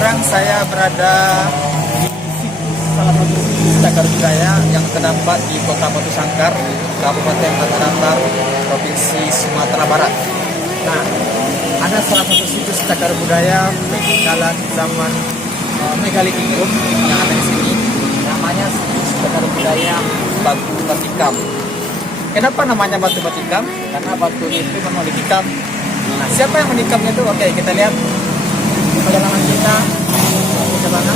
Sekarang saya berada di salah satu situs cagar budaya yang terdapat di Kota Batu Sangkar, Kabupaten Tanah Datar, Provinsi Sumatera Barat. Nah, ada salah satu situs cagar budaya peninggalan zaman Megalitikum yang ada di sini. Namanya situs cagar budaya Batu Batikam. Kenapa namanya Batu Batikam? Karena batu itu memang ditikam. Nah, siapa yang menikamnya itu? Oke, kita lihat perjalanan kita ke mana.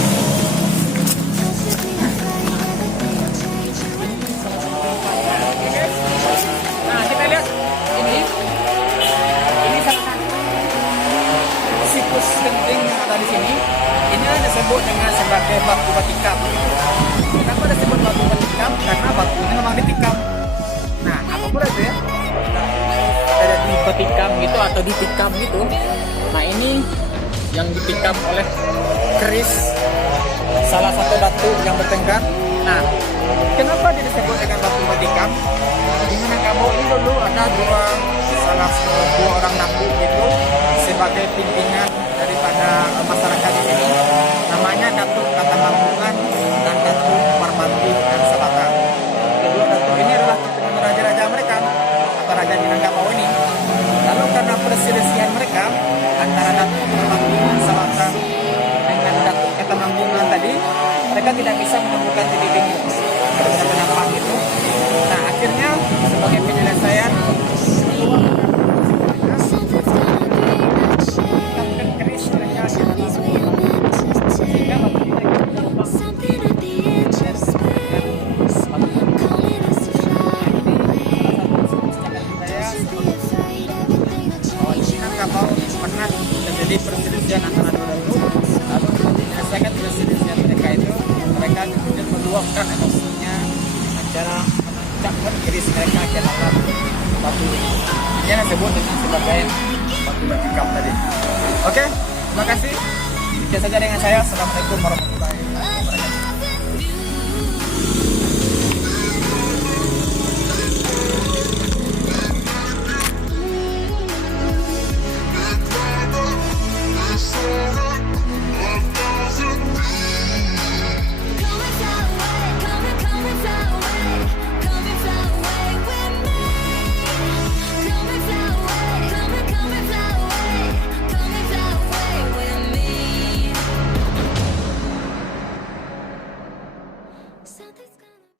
Nah, kita lihat ini salah satu situs penting yang ada di sini. Ini disebut dengan sebagai Batu Batikam. Kenapa disebut Batu Batikam? Karena batu ini memang ditikam. Nah, apa pula itu ya? Ada di batikam gitu atau ditikam gitu. Nah, ini yang ditikam oleh keris salah satu batu yang bertengkar. Nah, kenapa dia disebut dengan Batu Batikam? Di Minangkabau ini dulu ada dua orang naku gitu sebagai pimpinan daripada masyarakat di sini. Namanya Datuk Katamanggungan dan Datuk Parmati dan Sabata. Kedua datuk ini adalah keturunan raja-raja mereka atau raja Minangkabau ini. Lalu karena perselisihan mereka antara Datuk Parmati dan Sabata dengan Datuk Katamanggungan tadi, mereka tidak bisa menemukan titik temu berbeda pendapat itu. Nah, akhirnya sebagai penyelesaian pernah terjadi perselisihan antara dua datuk, lalu menyelesaikan perselisihan mereka itu, mereka kemudian meluapkan emosinya dengan cara menancapkan keris mereka ke dalam batu ini. Ini yang disebut dengan sebagai Batu Batikam tadi. Oke, terima kasih. Sekian saja dengan saya. Assalamualaikum warahmatullahi wabarakatuh.